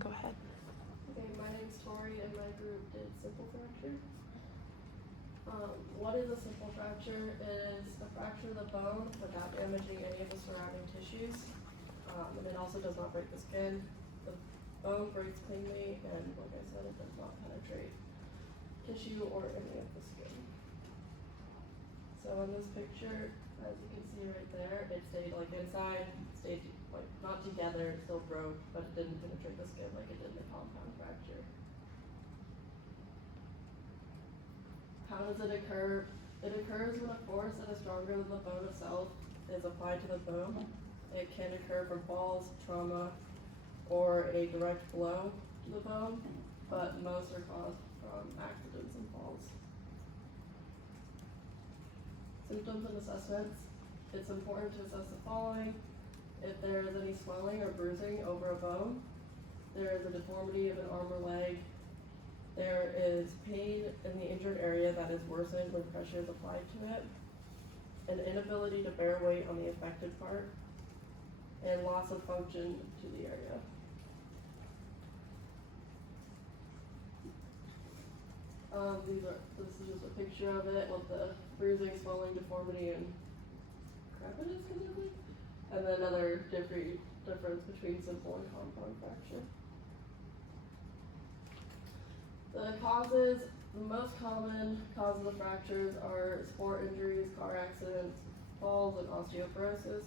Go ahead. Okay, my name's Tori and my group did simple fracture. What is a simple fracture? It is a fracture of the bone without damaging any of the surrounding tissues. And it also does not break the skin. The bone breaks cleanly and like I said, it does not penetrate tissue or any of the skin. So in this picture, as you can see right there, it stayed like inside, stayed like not together, it still broke, but it didn't penetrate the skin like it did in the compound fracture. How does it occur? It occurs when a force that is stronger than the bone itself is applied to the bone. It can occur from falls, trauma, or a direct blow to the bone, but most are caused from accidents and falls. Symptoms and assessments. It's important to assess the following. If there is any swelling or bruising over a bone, there is a deformity of an arm or leg, there is pain in the injured area that is worsened when pressure is applied to it, an inability to bear weight on the affected part, and loss of function to the area. This is just a picture of it with the bruising, swelling, deformity, and crepitus, and then another difference between simple and compound fracture. The most common causes of fractures are sport injuries, car accidents, falls, and osteoporosis.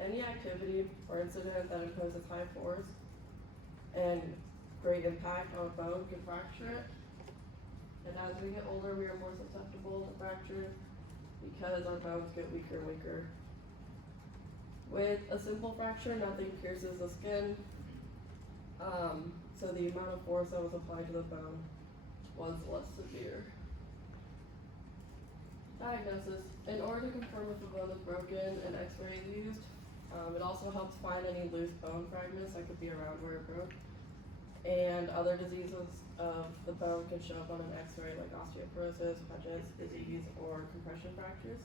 Any activity or incident that imposes high force and great impact on a bone can fracture it. And as we get older, we are more susceptible to fracture because our bones get weaker and weaker. With a simple fracture, nothing pierces the skin. So the amount of force that was applied to the bone was less severe. Diagnosis. In order to confirm if the bone is broken, an x-ray is used. It also helps find any loose bone fragments that could be around where it broke. And other diseases of the bone can show up on an x-ray like osteoporosis, Paget's disease, or compression fractures.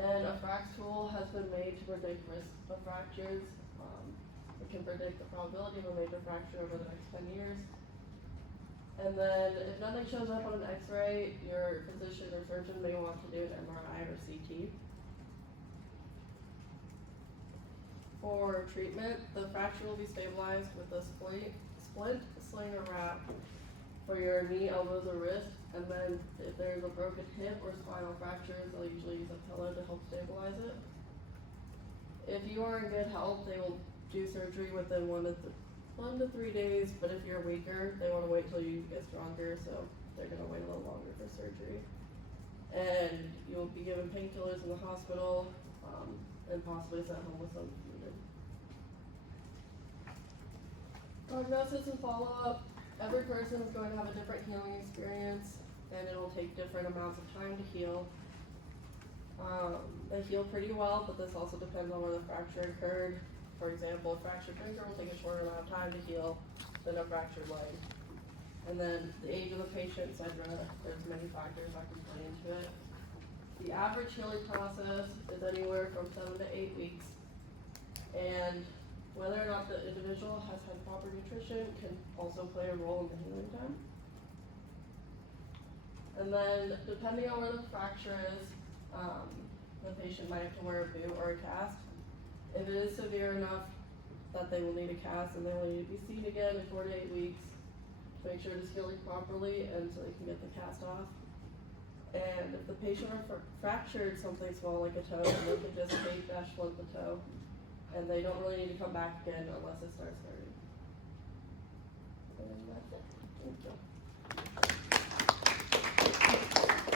And a FRAX tool has been made to predict risk of fractures. It can predict the probability of a major fracture over the next 10 years. And then if nothing shows up on an x-ray, your physician or surgeon may want to do an MRI or CT. For treatment, the fracture will be stabilized with a splint, sling, or wrap for your knee, elbows, or wrist. And then if there's a broken hip or spinal fractures, they'll usually use a pillow to help stabilize it. If you are in good health, they will do surgery within 1 to 3 days, but if you're weaker, they want to wait till you get stronger, so they're going to wait a little longer for surgery. And you'll be given painkillers in the hospital, and possibly sent home with some needed. Prognosis and follow-up. Every person is going to have a different healing experience, and it'll take different amounts of time to heal. They heal pretty well, but this also depends on where the fracture occurred. For example, a fractured finger will take a shorter amount of time to heal than a fractured leg. And then the age of the patient, etc. There's many factors that can play into it. The average healing process is anywhere from 7 to 8 weeks. And whether or not the individual has had proper nutrition can also play a role in the healing time. And then depending on where the fracture is, the patient might have to wear a boot or a cast. If it is severe enough that they will need a cast, and they will need to be seen again in 4 to 8 weeks to make sure it is healing properly and so they can get the cast off. And if the patient fractured something small like a toe, they can just tape dash splint the toe, and they don't really need to come back again unless it starts hurting.